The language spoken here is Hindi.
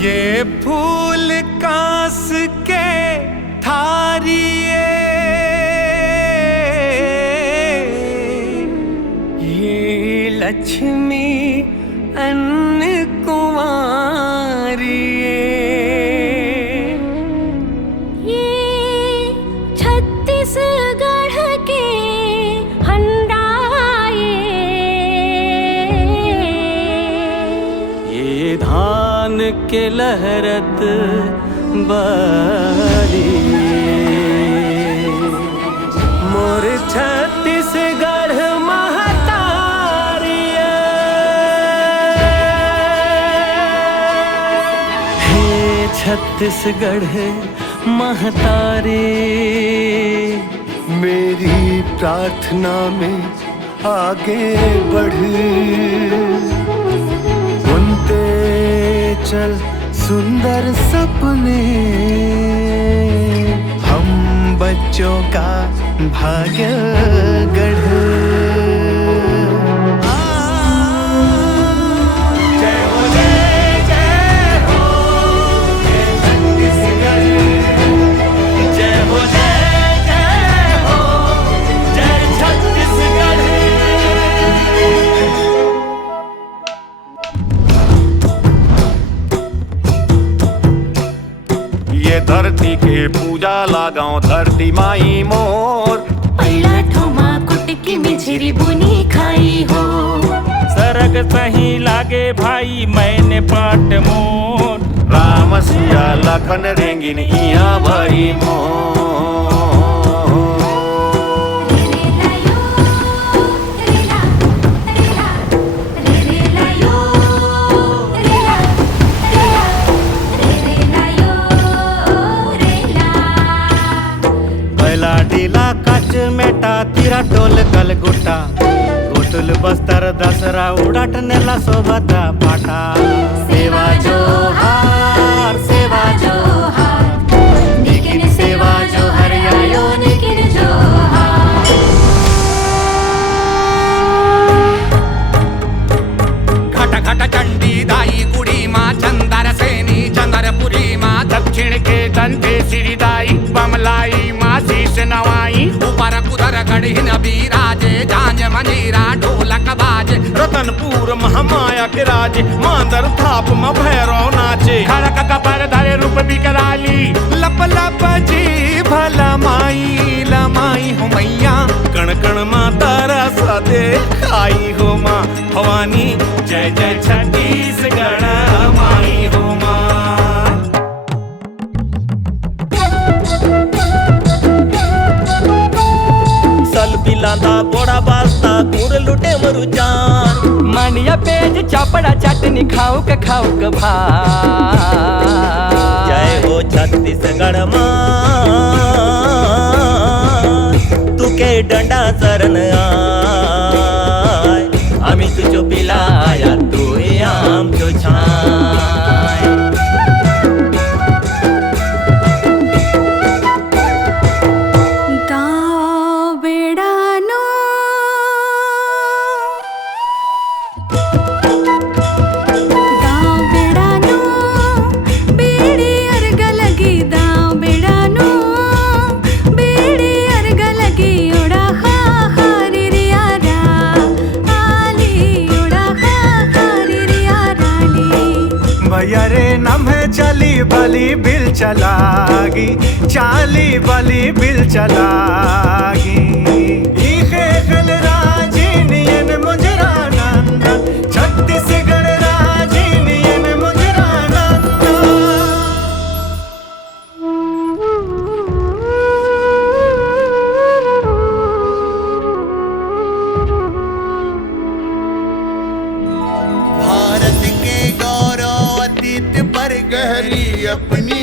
ये फूल कांस के थारिये, ये लक्ष्मी अन्न कुंवारिये, ये छत्तीसगढ़ के हंडाये, ये धान के लहरत बाली, मोर छत्तीसगढ़ महतारिये, हे छत्तीसगढ़ महतारी, मेरी प्रार्थना में आगे बढ़, बुनते चल सुंदर सपने, हम बच्चों का भाग्य गढ़। जय हो जय जय हो जय छत्तीसगढ़, जय हो जय जय हो जय छत्तीसगढ़। ये धरती के पूजा लगाओ धरती माई मोर, पहिला ठोमा कुटकी मिझरी बुनी खाई हो, सरग सही लागे भाई मैंने पाट मोर, राम सिया लखन रेंगिन इया भरी मोर। ढीला कच मेटा तीरा टोल कल गुटा, गुटुल बस्तर दसरा उड़ट नेला शोभता पाटा, सेवा जोहार सेवा जोहार, निकिन सेवा जोहर आयो निकिन जोहार। घट घट चंडी दाई कुड़ी माँ चंदर सेनी चंदरपुरी माँ, दक्षिण के दंते श्री दाई बमलाई माँ शीश नवाई, ऊपर कुदर गढ़िन बीराजे झांझ मंजीरा ढोलक बाजे, रतनपुर महामाया के राजे मांदर थाप में भैरव नाचे, खड़क कपर धरे रूप बिकराली, लप लप जी भला माई लमाई हो मैया, कण कण माँ तारा सा देखाई हो माँ भवानी, जय जय छत्तीसगढ़ माई हो माँ। सल बिलांदा बोड़ा बास्ता गुर लुटे मरु जान, मानिया पेज चापड़ा चटनी खाऊ के भाई, जय हो छत्तीसगढ़ माँ तू के डंडा शरण आय, आम्ही तुझो पिलाया तू आमचो छाय। गाँव बेड़ानो गाँव बेड़ानो बेड़ी अर्ग लगी, दाँव बेड़ानो बेड़ी अर्ग लगी, उड़ा खा खारी रियारा आली, उड़ा खा खारी रियारा ली। भैया रे नम्हे चली बली बिल चलागी, चाली बली बिल चलागी, इखे खल राजीनियन मुजरा नंदन, छत्तीसगढ़ राजीनियन मुजरा नंदन। भारत के गौरव अतीत पर गहरी अपनी